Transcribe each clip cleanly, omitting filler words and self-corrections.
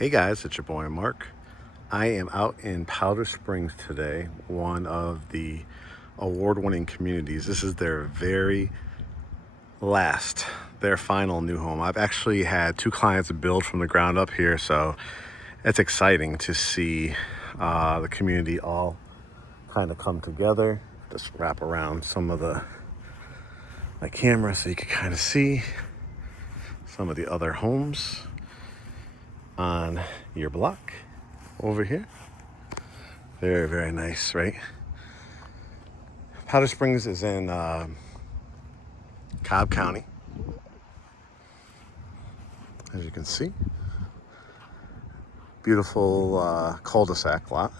Hey guys, it's your boy Mark. I am out in Powder Springs today, one of the award-winning communities. This is their very last, their final new home. I've actually had two clients build from the ground up here, so it's exciting to see the community all kind of come together. Just wrap around some of my camera so you can kind of see some of the other homes on your block over here. Very, very nice, right? Powder Springs is in Cobb County, as you can see. Beautiful cul-de-sac lot.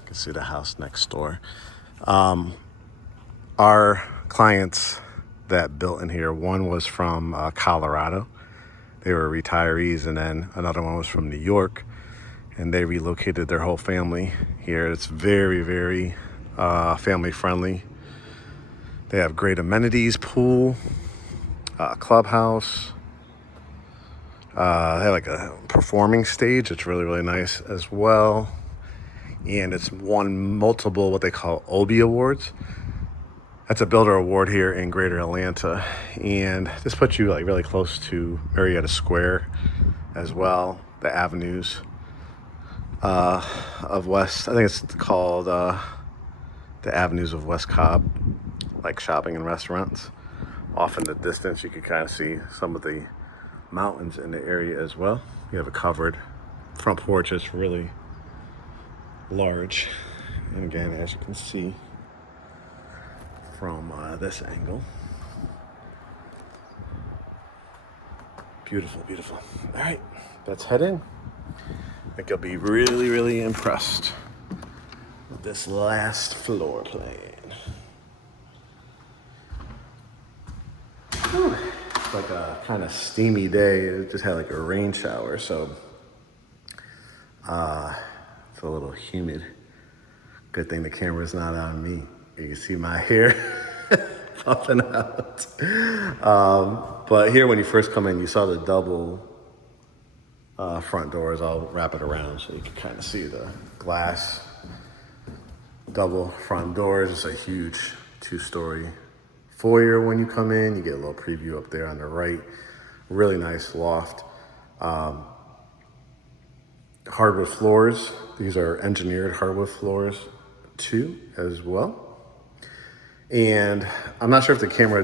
You can see the house next door. Our clients that built in here, one was from Colorado. They were retirees, and then another one was from New York, and they relocated their whole family here. It's very, very family friendly. They have great amenities, pool, clubhouse. They have like a performing stage. It's really, really nice as well. And it's won multiple what they call Obie awards. That's a builder award here in Greater Atlanta. And this puts you like really close to Marietta Square as well. The avenues of West, I think it's called the Avenues of West Cobb, like shopping and restaurants. Off in the distance, you can kind of see some of the mountains in the area as well. You have a covered front porch that's really large. And again, as you can see from this angle. Beautiful, beautiful. All right, let's head in. I think you'll be really, really impressed with this last floor plan. Whew. It's like a kind of steamy day. It just had like a rain shower, so it's a little humid. Good thing the camera's not on me. You can see my hair popping out. But here, when you first come in, you saw the double front doors. I'll wrap it around so you can kind of see the glass double front doors. It's a huge 2-story foyer when you come in. You get a little preview up there on the right. Really nice loft. Hardwood floors. These are engineered hardwood floors too as well. And I'm not sure if the camera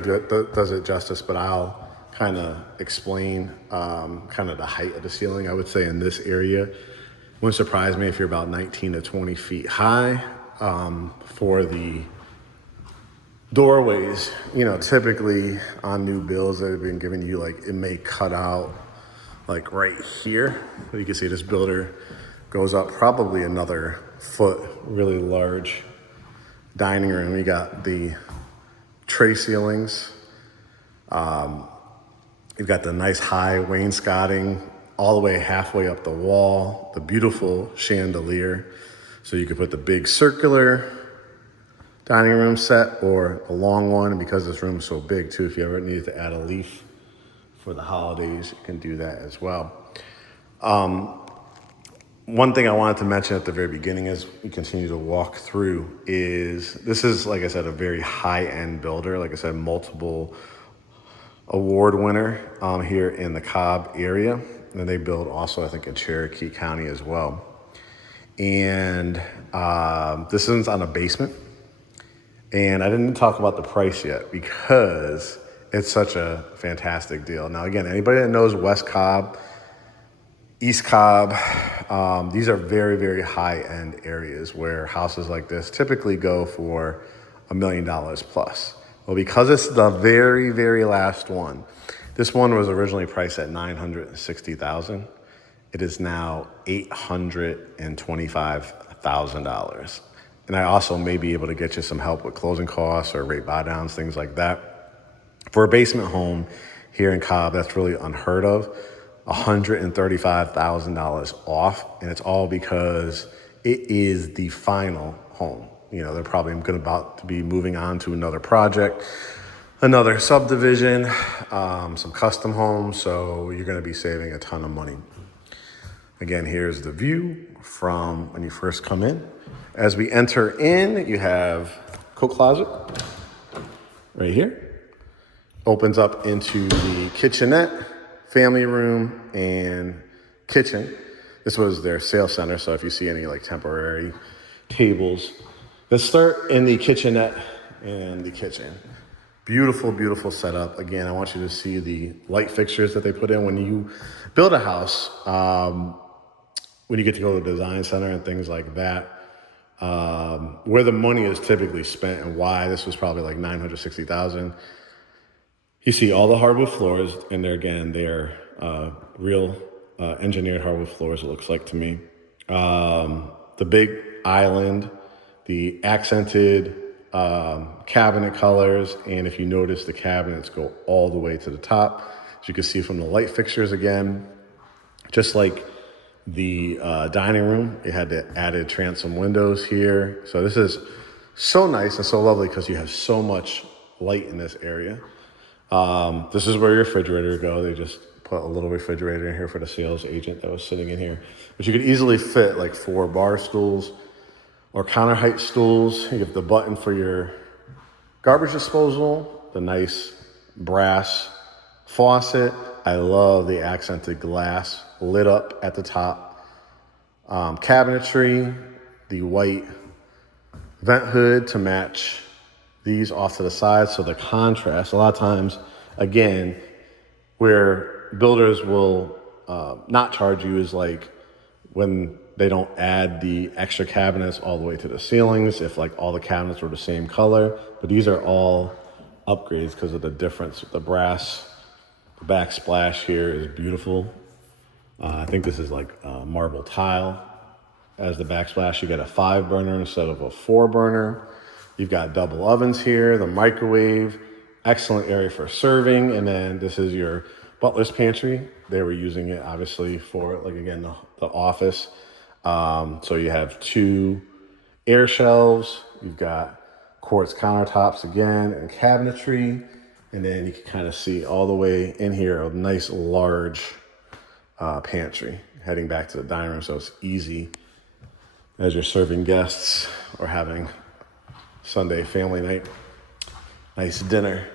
does it justice, but I'll kind of explain kind of the height of the ceiling. I would say in this area, wouldn't surprise me if you're about 19 to 20 feet high. For the doorways, you know, typically on new builds that have been giving you, like, it may cut out like right here. You can see this builder goes up probably another foot. Really large dining room. You got the tray ceilings. You've got the nice high wainscoting all the way halfway up the wall, the beautiful chandelier. So you could put the big circular dining room set or a long one. And because this room is so big too, if you ever needed to add a leaf for the holidays, you can do that as well. One thing I wanted to mention at the very beginning as we continue to walk through is this is, like I said, a very high-end builder. Like I said, multiple award winner here in the Cobb area. And they build also, I think, in Cherokee County as well. And this one's on a basement. And I didn't talk about the price yet because it's such a fantastic deal. Now, again, anybody that knows West Cobb, East Cobb, these are very, very high-end areas where houses like this typically go for $1 million plus. Well, because it's the very, very last one, this one was originally priced at $960,000. It is now $825,000. And I also may be able to get you some help with closing costs or rate buy downs, things like that. For a basement home here in Cobb, that's really unheard of. $135,000 off, and it's all because it is the final home. You know, they're probably about to be moving on to another project. another subdivision, some custom homes, so you're gonna be saving a ton of money. Again, here's the view from when you first come in. As we enter in, you have coat closet right here. Opens up into the kitchenette, family room, and kitchen. This was their sales center, so if you see any like temporary tables, let's start in the kitchenette and the kitchen. Beautiful, beautiful setup. Again, I want you to see the light fixtures that they put in when you build a house. When you get to go to the design center and things like that, where the money is typically spent and why this was probably like $960,000. You see all the hardwood floors, and they're real engineered hardwood floors, it looks like to me. The big island, the accented cabinet colors, and if you notice, the cabinets go all the way to the top. As you can see from the light fixtures again, just like the dining room, it had the added transom windows here. So this is so nice and so lovely because you have so much light in this area. This is where your refrigerator go. They just put a little refrigerator in here for the sales agent that was sitting in here. But you could easily fit like 4 bar stools or counter height stools. You have the button for your garbage disposal, the nice brass faucet. I love the accented glass lit up at the top. Cabinetry, the white vent hood to match these off to the side. So the contrast, a lot of times, again, where builders will not charge you is like when they don't add the extra cabinets all the way to the ceilings, if like all the cabinets were the same color. But these are all upgrades because of the difference. The brass, the backsplash here is beautiful. I think this is like marble tile. As the backsplash, you get a 5 burner instead of a 4 burner. You've got double ovens here, the microwave, excellent area for serving. And then this is your butler's pantry. They were using it obviously for, like, again, the office. So you have 2 air shelves. You've got quartz countertops again and cabinetry. And then you can kind of see all the way in here, a nice large pantry heading back to the dining room. So it's easy as you're serving guests or having Sunday family night, nice dinner.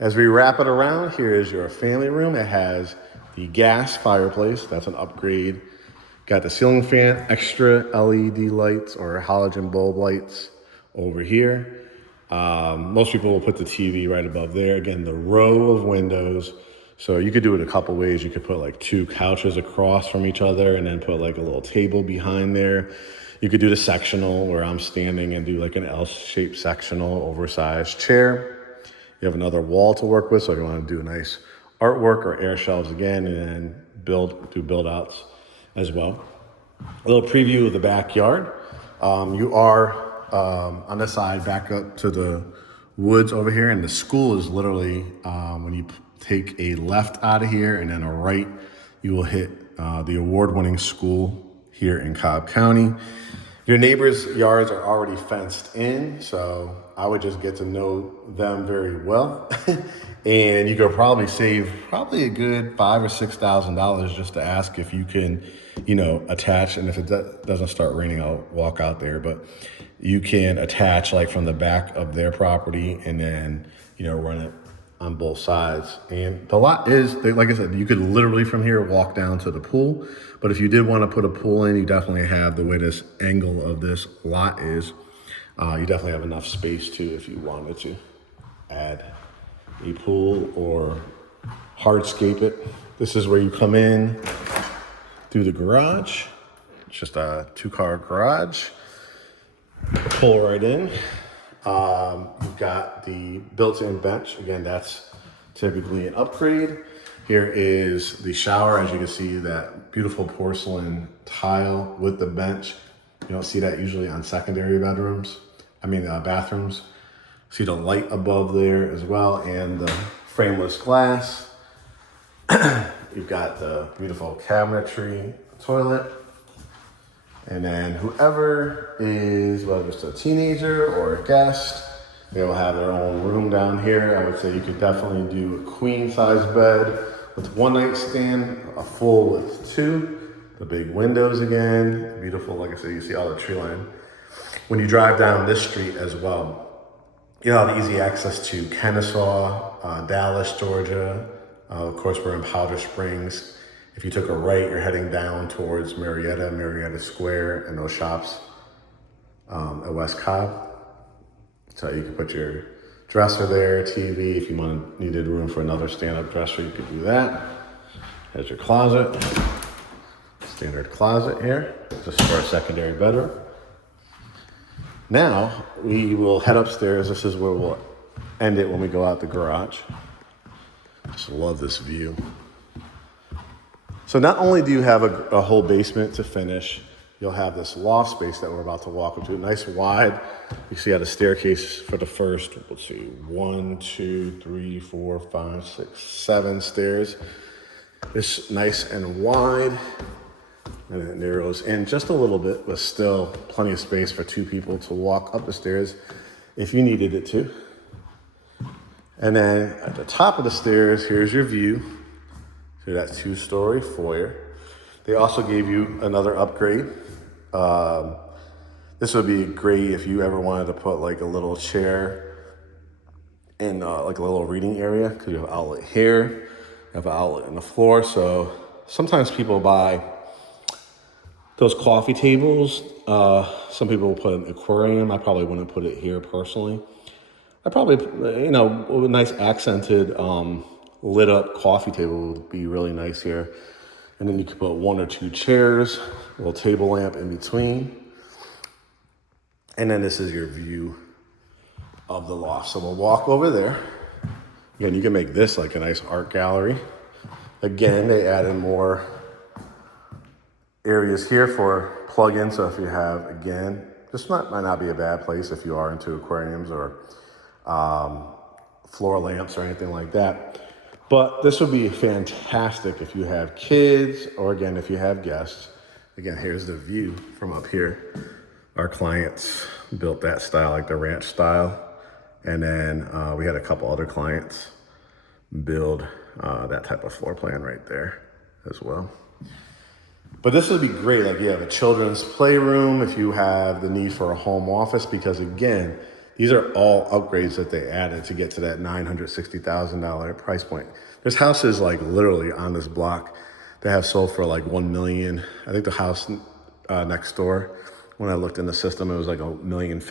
As we wrap it around, here is your family room. It has the gas fireplace. That's an upgrade. Got the ceiling fan, extra LED lights or halogen bulb lights over here. Most people will put the TV right above there. Again, the row of windows. So you could do it a couple ways. You could put like 2 couches across from each other and then put like a little table behind there. You could do the sectional where I'm standing and do like an L-shaped sectional oversized chair. You have another wall to work with, so if you want to do a nice artwork or air shelves again, and then do build outs as well. A little preview of the backyard. You are on this side back up to the woods over here, and the school is literally when you take a left out of here and then a right, you will hit the award-winning school here in Cobb County. Your neighbors' yards are already fenced in, so I would just get to know them very well. And you could probably save a good $5,000 or $6,000 just to ask if you can, attach. And if it doesn't start raining, I'll walk out there. But you can attach like from the back of their property and then, run it on both sides. And the lot is, like I said, you could literally from here walk down to the pool. But if you did want to put a pool in, you definitely have the way this angle of this lot is. You definitely have enough space too if you wanted to add a pool or hardscape it. This is where you come in through the garage. It's just a 2-car garage. Pull right in. You've got the built-in bench. Again, that's typically an upgrade. Here is the shower. As you can see, that beautiful porcelain tile with the bench. You don't see that usually on secondary bathrooms. See the light above there as well, and the frameless glass. You've got the beautiful cabinetry toilet. And then whoever is, whether it's a teenager or a guest, They will have their own room down here. I would say you could definitely do a queen size bed with one nightstand, a full with two. The big windows again, beautiful. Like I said, you see all the tree line. When you drive down this street as well, you'll have easy access to Kennesaw, Dallas, Georgia. Of course, we're in Powder Springs. If you took a right, you're heading down towards Marietta Square, and those shops at West Cobb. So you can put your dresser there, TV. If you needed room for another stand-up dresser, you could do that. There's your closet. Standard closet here, just for a secondary bedroom. Now, we will head upstairs. This is where we'll end it when we go out the garage. Just love this view. So not only do you have a whole basement to finish, you'll have this loft space that we're about to walk into. Nice wide. You see how the staircase for the first, let's see, 1, 2, 3, 4, 5, 6, 7 stairs. It's nice and wide. And it narrows in just a little bit, but still plenty of space for two people to walk up the stairs if you needed it to. And then at the top of the stairs, here's your view. So that 2-story foyer. They also gave you another upgrade. This would be great if you ever wanted to put like a little chair in like a little reading area, because you have an outlet here, you have an outlet in the floor. So sometimes people buy those coffee tables. Some people will put an aquarium. I probably wouldn't put it here personally. I probably, a nice accented lit up coffee table would be really nice here. And then you could put 1 or 2 chairs, a little table lamp in between. And then this is your view of the loft. So we'll walk over there. Again, you can make this like a nice art gallery. Again, they added more areas here for plug-in. So if you have, again, this might not be a bad place if you are into aquariums or floor lamps or anything like that. But this would be fantastic if you have kids, or again, if you have guests. Again, here's the view from up here. Our clients built that style, like the ranch style. And then we had a couple other clients build that type of floor plan right there as well. But this would be great, like you have a children's playroom if you have the need for a home office, because again, these are all upgrades that they added to get to that $960,000 price point. There's houses like literally on this block that have sold for like $1 million. I think the house next door, when I looked in the system, it was like $1.05 million. I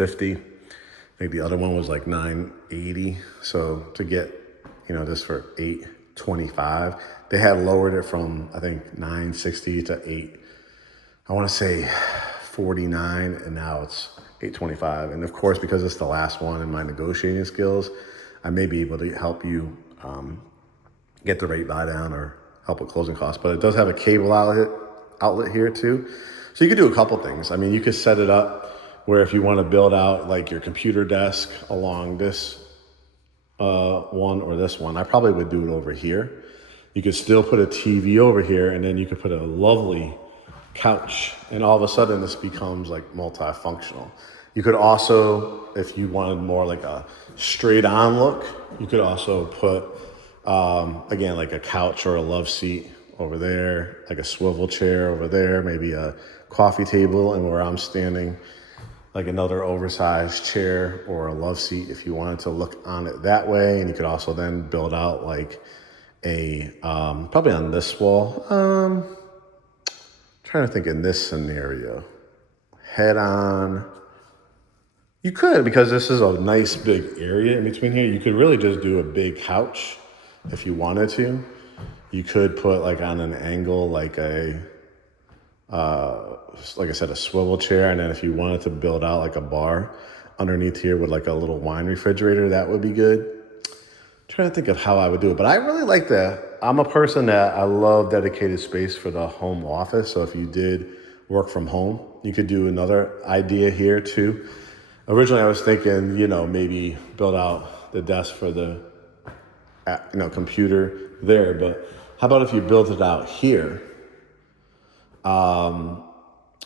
think the other one was like $980. So to get, this for $825, they had lowered it from, I think, $960 to I want to say $49, and now it's $825. And of course, because it's the last one in my negotiating skills, I may be able to help you get the rate buy down or help with closing costs. But it does have a cable outlet here too. So you could do a couple things. I mean, you could set it up where if you want to build out like your computer desk along this one or this one, I probably would do it over here. You could still put a TV over here, and then you could put a lovely couch, and all of a sudden this becomes like multifunctional. You could also, if you wanted more like a straight on look, you could also put again like a couch or a love seat over there, like a swivel chair over there, maybe a coffee table, and where I'm standing, like another oversized chair or a love seat if you wanted to look on it that way. And you could also then build out like a probably on this wall, trying to think in this scenario, head on. You could, because this is a nice big area in between here, you could really just do a big couch if you wanted to. You could put like on an angle, like like I said, a swivel chair. And then if you wanted to build out like a bar underneath here with like a little wine refrigerator, that would be good. I'm trying to think of how I would do it, but I really like that. I'm a person that I love dedicated space for the home office. So if you did work from home, you could do another idea here too. Originally, I was thinking, maybe build out the desk for the, computer there. But how about if you built it out here?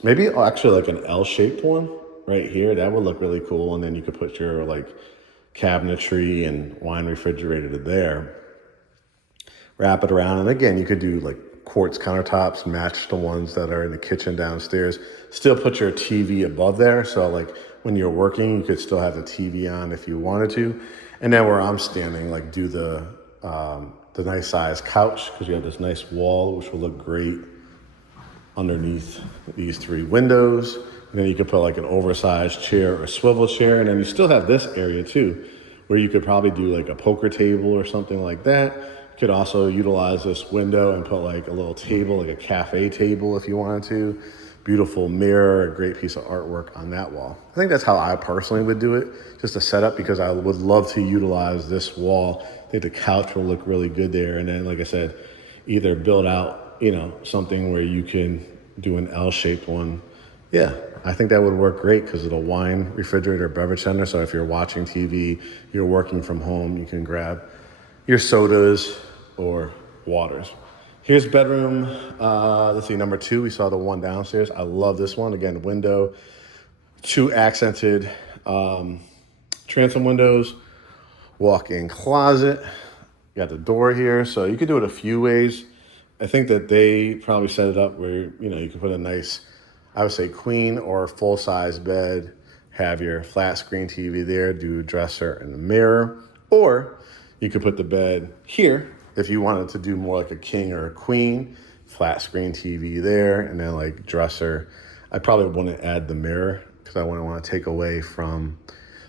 Maybe actually like an L-shaped one right here. That would look really cool. And then you could put your like cabinetry and wine refrigerator to there. Wrap it around, and again, you could do like quartz countertops, match the ones that are in the kitchen downstairs. Still put your TV above there, so like when you're working, you could still have the TV on if you wanted to. And then where I'm standing, like do the nice size couch, because you have this nice wall, which will look great underneath these 3 windows. And then you could put like an oversized chair or swivel chair, and then you still have this area too, where you could probably do like a poker table or something like that. You could also utilize this window and put like a little table, like a cafe table if you wanted to. Beautiful mirror, a great piece of artwork on that wall. I think that's how I personally would do it, just a setup, because I would love to utilize this wall. I think the couch will look really good there. And then, like I said, either build out, you know, something where you can do an L-shaped one. Yeah, I think that would work great because of the wine refrigerator, beverage center. So if you're watching TV, you're working from home, you can grab your sodas or waters. Here's bedroom, let's see, number 2. We saw the one downstairs. I love this one. Again, window, 2 accented transom windows, walk-in closet. You got the door here, so you could do it a few ways. I think that they probably set it up where, you know, you can put a nice, I would say queen or full-size bed, have your flat screen TV there, do a dresser and a mirror, or you could put the bed here if you wanted to do more like a king or a queen, flat screen TV there, and then like dresser. I probably wouldn't add the mirror because I wouldn't want to take away from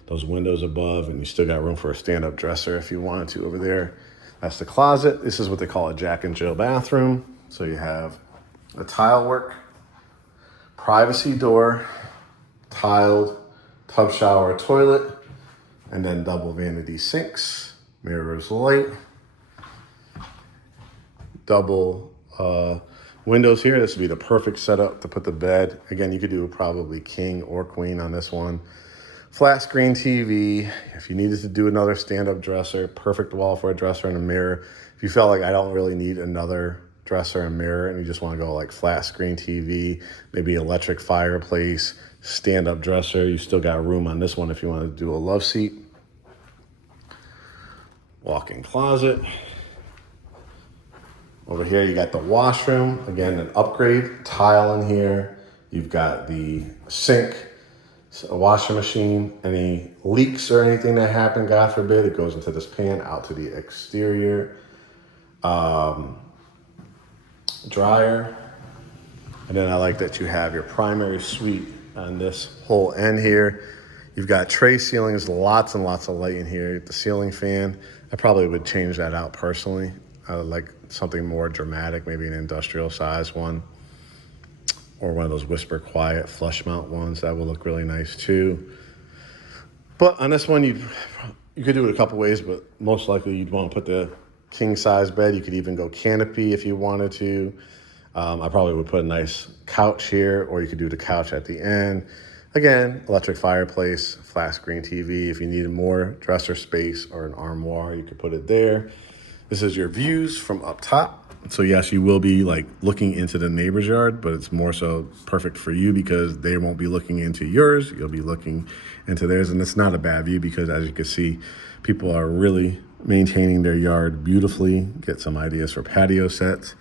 those windows above, and you still got room for a stand-up dresser if you wanted to over there. That's the closet. This is what they call a Jack and Jill bathroom. So you have a tile work, privacy door, tiled tub shower toilet, and then double vanity sinks, mirrors light, double windows here. This would be the perfect setup to put the bed. Again, you could do probably king or queen on this one. Flat screen TV. If you needed to do another stand-up dresser, perfect wall for a dresser and a mirror. If you felt like I don't really need another dresser and mirror and you just want to go like flat screen TV, maybe electric fireplace, stand-up dresser, you still got room on this one if you want to do a love seat. Walk-in closet. Over here you got the washroom. Again, an upgrade, tile in here. You've got the sink, a washing machine. Any leaks or anything that happen, God forbid, it goes into this pan out to the exterior. Dryer. And then I like that you have your primary suite on this whole end here. You've got tray ceilings, lots and lots of light in here. The ceiling fan, I probably would change that out personally. I would like something more dramatic, maybe an industrial size one, or one of those whisper quiet flush mount ones. That will look really nice too. But on this one, you could do it a couple ways, but most likely you'd want to put the king size bed. You could even go canopy if you wanted to. I probably would put a nice couch here, or you could do the couch at the end. Again, electric fireplace, flat screen TV. If you needed more dresser space or an armoire, you could put it there. This is your views from up top. So yes, you will be like looking into the neighbor's yard, but it's more so perfect for you because they won't be looking into yours. You'll be looking into theirs, and it's not a bad view because as you can see, people are really maintaining their yard beautifully. Get some ideas for patio sets.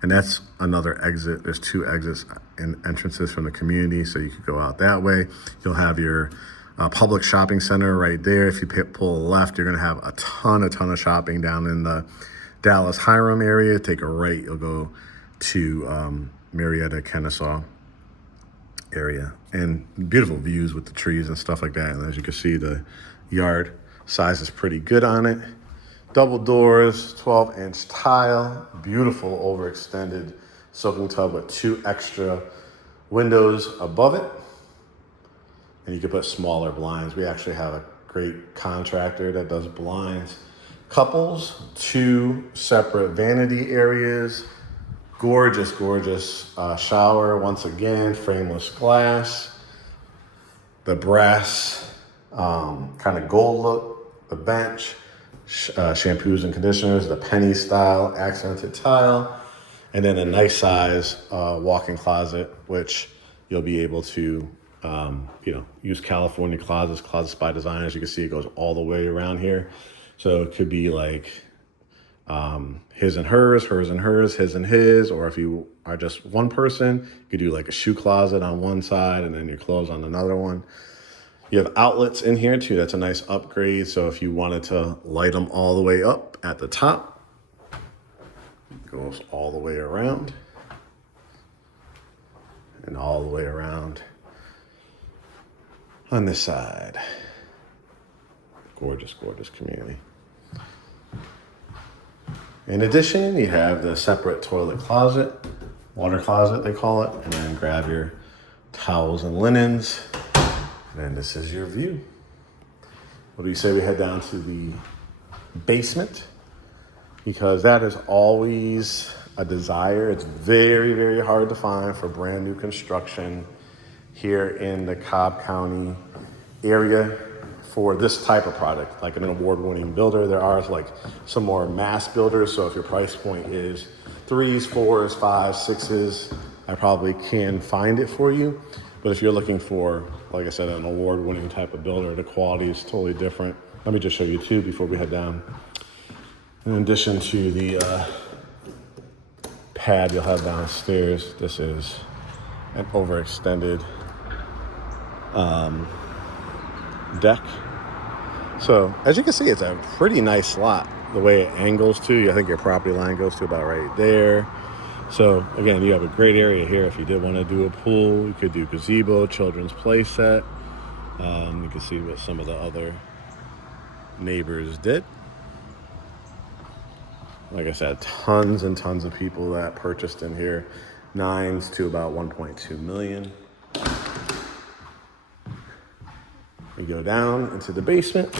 And that's another exit. There's 2 exits and entrances from the community, so you could go out that way. You'll have your public shopping center right there. If you pull left, you're gonna have a ton of shopping down in the Dallas Hiram area. Take a right, you'll go to Marietta, Kennesaw area. And beautiful views with the trees and stuff like that. And as you can see, the yard size is pretty good on it. Double doors, 12-inch tile, beautiful overextended soaking tub with 2 extra windows above it. And you can put smaller blinds. We actually have a great contractor that does blinds. Couples, 2 separate vanity areas. Gorgeous shower, once again, frameless glass. The brass kind of gold look, the bench. Shampoos and conditioners, the penny style accented tile, and then a nice size walk-in closet, which you'll be able to use California closets by design. As you can see, it goes all the way around here. So it could be like his and hers, his and his, or if you are just one person, you could do like a shoe closet on one side and then your clothes on another one. You have outlets in here too. That's a nice upgrade. So if you wanted to light them all the way up at the top, it goes all the way around and all the way around on this side. Gorgeous, gorgeous community. In addition, you have the separate toilet closet, water closet they call it, and then grab your towels and linens. And this is your view. What do you say we head down to the basement? Because that is always a desire. It's very, very hard to find for brand new construction here in the Cobb County area for this type of product, like an award-winning builder. There are like some more mass builders. So if your price point is 3s, 4s, 5s, 6s, I probably can find it for you. But if you're looking for, like I said, an award-winning type of builder, the quality is totally different. Let me just show you two before we head down. In addition to the pad you'll have downstairs, this is an overextended deck. So as you can see, it's a pretty nice lot. The way it angles to, I think your property line goes to about right there. So again, you have a great area here. If you did want to do a pool, you could do gazebo, children's play set. You can see what some of the other neighbors did. Like I said, tons and tons of people that purchased in here. 9s to about 1.2 million. We go down into the basement.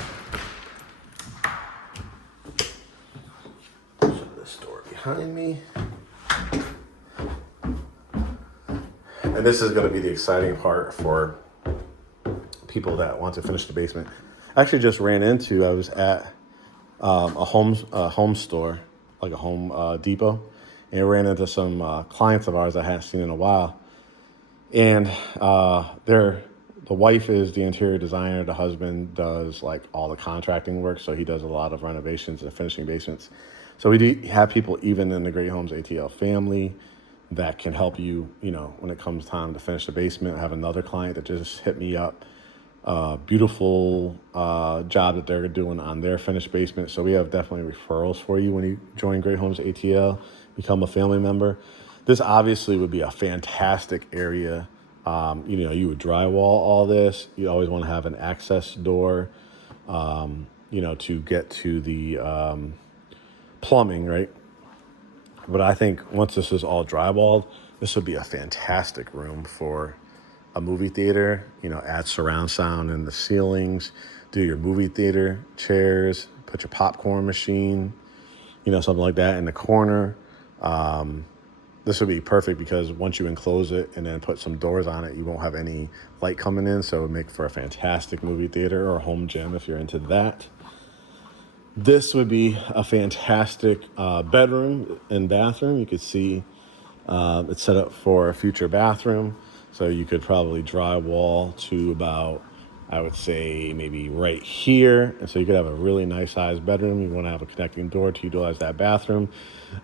Shut this door behind me. And this is going to be the exciting part for people that want to finish the basement. I actually just ran into, I was at a home store, like a Home Depot, and I ran into some clients of ours I hadn't seen in a while. And the wife is the interior designer. The husband does like all the contracting work. So he does a lot of renovations and finishing basements. So we do have people even in the Great Homes ATL family that can help you, when it comes time to finish the basement. I have another client that just hit me up. Beautiful job that they're doing on their finished basement. So we have definitely referrals for you when you join Great Homes ATL, become a family member. This obviously would be a fantastic area. You would drywall all this. You always want to have an access door, to get to the plumbing, right? But I think once this is all drywalled, this would be a fantastic room for a movie theater. Add surround sound in the ceilings, do your movie theater chairs, put your popcorn machine, something like that in the corner. This would be perfect because once you enclose it and then put some doors on it, you won't have any light coming in. So it would make for a fantastic movie theater or home gym if you're into that. This would be a fantastic bedroom and bathroom. You could see it's set up for a future bathroom. So you could probably drywall to about, I would say, maybe right here. And so you could have a really nice sized bedroom. You want to have a connecting door to utilize that bathroom.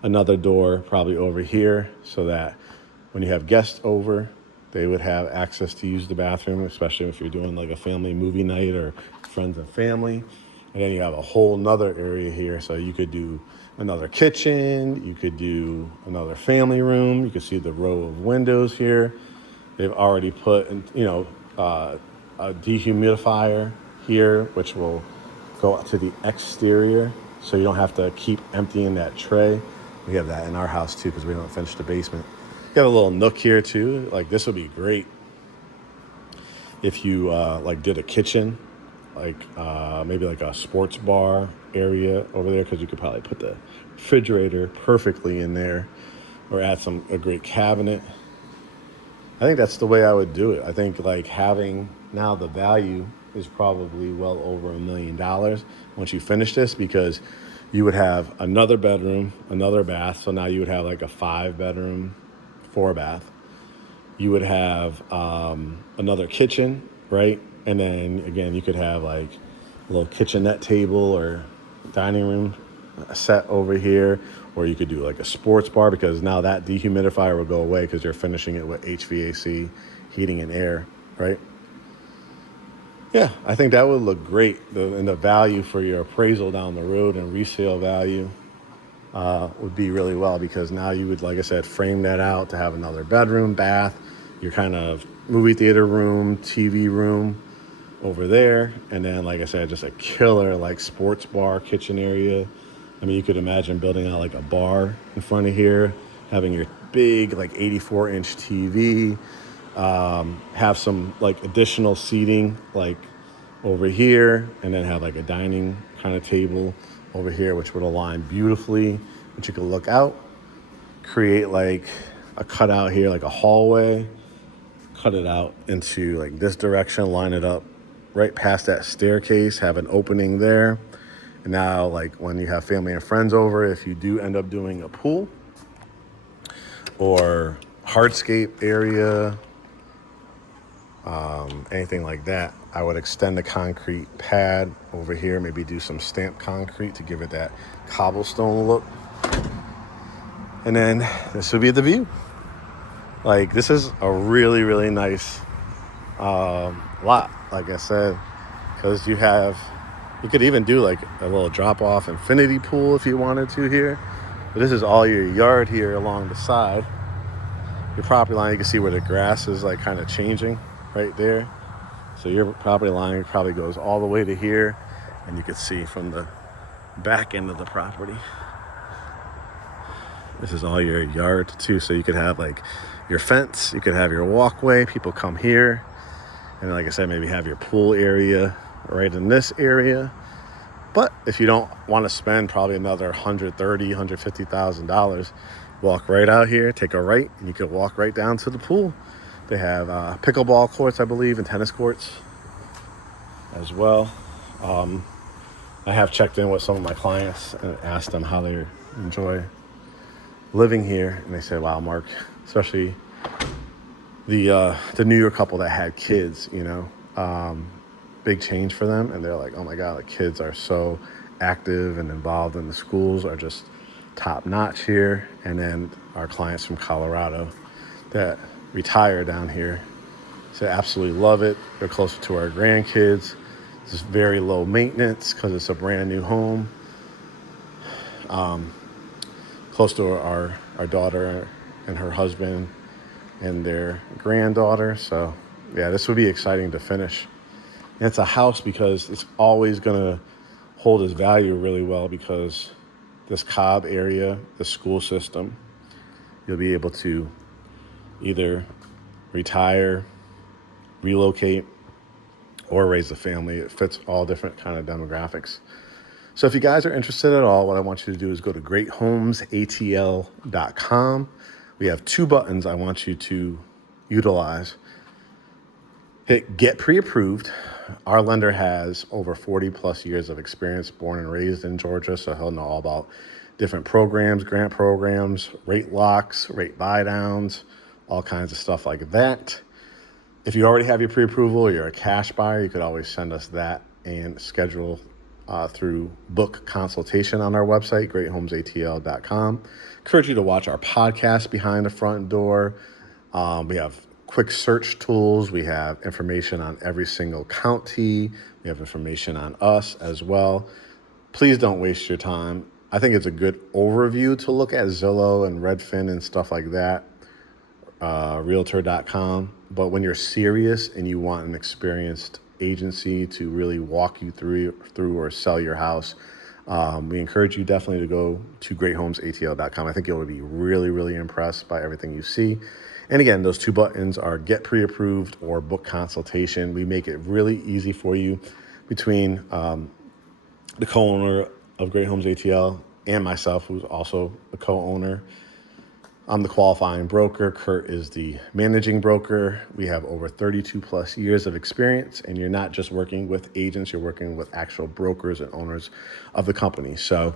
Another door probably over here so that when you have guests over, they would have access to use the bathroom, especially if you're doing like a family movie night or friends and family. And then you have a whole nother area here. So you could do another kitchen. You could do another family room. You can see the row of windows here. They've already put, a dehumidifier here, which will go to the exterior. So you don't have to keep emptying that tray. We have that in our house too, because we don't finish the basement. You have a little nook here too. Like this would be great if you did a kitchen, maybe like a sports bar area over there, because you could probably put the refrigerator perfectly in there or add a great cabinet. I think that's the way I would do it. I think having now the value is probably well over $1 million once you finish this, because you would have another bedroom, another bath. So now you would have like a 5-bedroom, 4-bath. you would have another kitchen, right? And then again, you could have like a little kitchenette table or dining room set over here, or you could do like a sports bar, because now that dehumidifier will go away because you're finishing it with HVAC, heating and air, right? Yeah, I think that would look great. And the value for your appraisal down the road and resale value would be really well, because now you would, like I said, frame that out to have another bedroom, bath, your kind of movie theater room, TV room over there. And then, like I said, just a killer like sports bar, kitchen area. I mean, you could imagine building out like a bar in front of here, having your big like 84-inch TV, have some like additional seating like over here, and then have like a dining kind of table over here, which would align beautifully, but you could look out, create like a cutout here, like a hallway, cut it out into like this direction, line it up right past that staircase, have an opening there. And now, like when you have family and friends over, if you do end up doing a pool or hardscape area, anything like that, I would extend the concrete pad over here, maybe do some stamped concrete to give it that cobblestone look. And then this would be the view. Like, this is a really, really nice lot, like I said, because you could even do like a little drop-off infinity pool if you wanted to here. But this is all your yard here along the side. Your property line, you can see where the grass is like kind of changing right there. So your property line probably goes all the way to here, and you can see from the back end of the property. This is all your yard too, so you could have like your fence, you could have your walkway, people come here, and like I said, maybe have your pool area right in this area. But if you don't want to spend probably another $130,000, $150,000, walk right out here, take a right, and you can walk right down to the pool. They have pickleball courts, I believe, and tennis courts as well. I have checked in with some of my clients and asked them how they enjoy living here, and they said, wow, Mark, especially the newer couple that had kids, big change for them. And they're like, oh my God, the kids are so active and involved, in the schools are just top notch here. And then our clients from Colorado that retire down here say absolutely love it. They're closer to our grandkids. It's very low maintenance because it's a brand new home. Close to our daughter and her husband and their granddaughter. So yeah, this would be exciting to finish. And it's a house because it's always going to hold its value really well, because this Cobb area, the school system, you'll be able to either retire, relocate, or raise a family. It fits all different kind of demographics. So if you guys are interested at all, what I want you to do is go to GreatHomesATL.com. We have 2 buttons I want you to utilize. Hit Get Pre-Approved. Our lender has over 40 plus years of experience, born and raised in Georgia, so he'll know all about different programs, grant programs, rate locks, rate buy downs, all kinds of stuff like that. If you already have your pre-approval or you're a cash buyer, you could always send us that and schedule through book consultation on our website, GreatHomesATL.com. Encourage you to watch our podcast, Behind the Front Door. We have quick search tools. We have information on every single county. We have information on us as well. Please don't waste your time. I think it's a good overview to look at Zillow and Redfin and stuff like that, Realtor.com. But when you're serious and you want an experienced agency to really walk you through or sell your house, we encourage you definitely to go to GreatHomesATL.com. I think you'll be really, really impressed by everything you see. And again, those 2 buttons are Get Pre-Approved or Book Consultation. We make it really easy for you between the co-owner of Great Homes ATL and myself, who's also a co-owner. I'm the qualifying broker. Curt is the managing broker. We have over 32 plus years of experience, and you're not just working with agents, you're working with actual brokers and owners of the company. So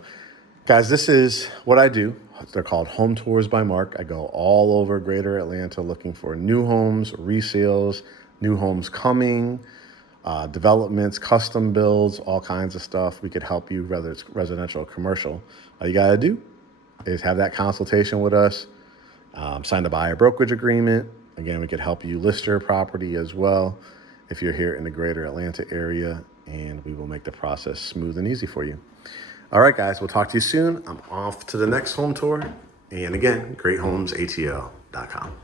Guys, this is what I do. They're called Home Tours by Mark. I go all over greater Atlanta looking for new homes, resales, new homes coming, developments, custom builds, all kinds of stuff. We could help you, whether it's residential or commercial. All you got to do is have that consultation with us, sign the buyer brokerage agreement. Again, we could help you list your property as well if you're here in the greater Atlanta area, and we will make the process smooth and easy for you. All right, guys, we'll talk to you soon. I'm off to the next home tour. And again, GreatHomesATL.com.